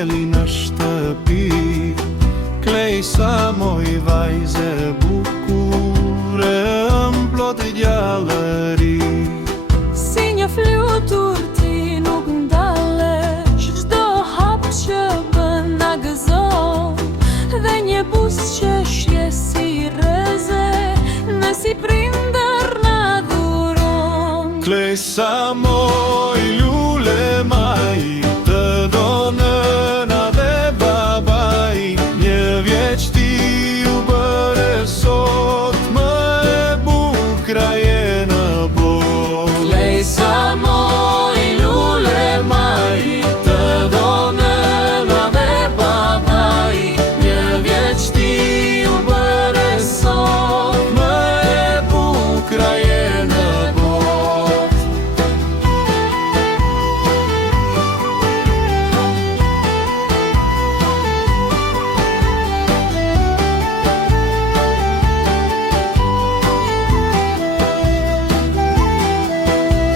dielli në shtëpi, klej sa moj vajze bukure, plot gjallëri. Si një flutur ti nuk ndalesh, çdo hap që bën na gëzon, dhe një buzë që shje si reze, në si prindër na dhuron. Klej sa moj lule maj, të do nëna dhe babai, një vjeç ti u bëre sot, më e bukra je në botë. Klej sa moj lule maj, Të do nëna dhe babai, një vjeç ti u bëre sot, më e bukra je në botë.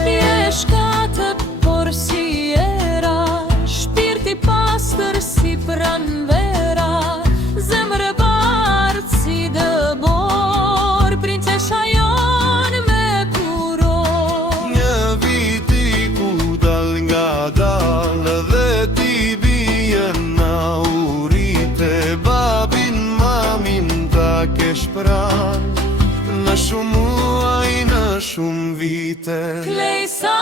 je shkatët por si era, shpirti pastër si pranvera, zemrë bardhë si dëbor, princesha jon me kuror. Një viti ku dal nga dal, dhe ti bie na urite, babin mamin ta kesh pran, në shumë muaj, në shumë vite. Klej sa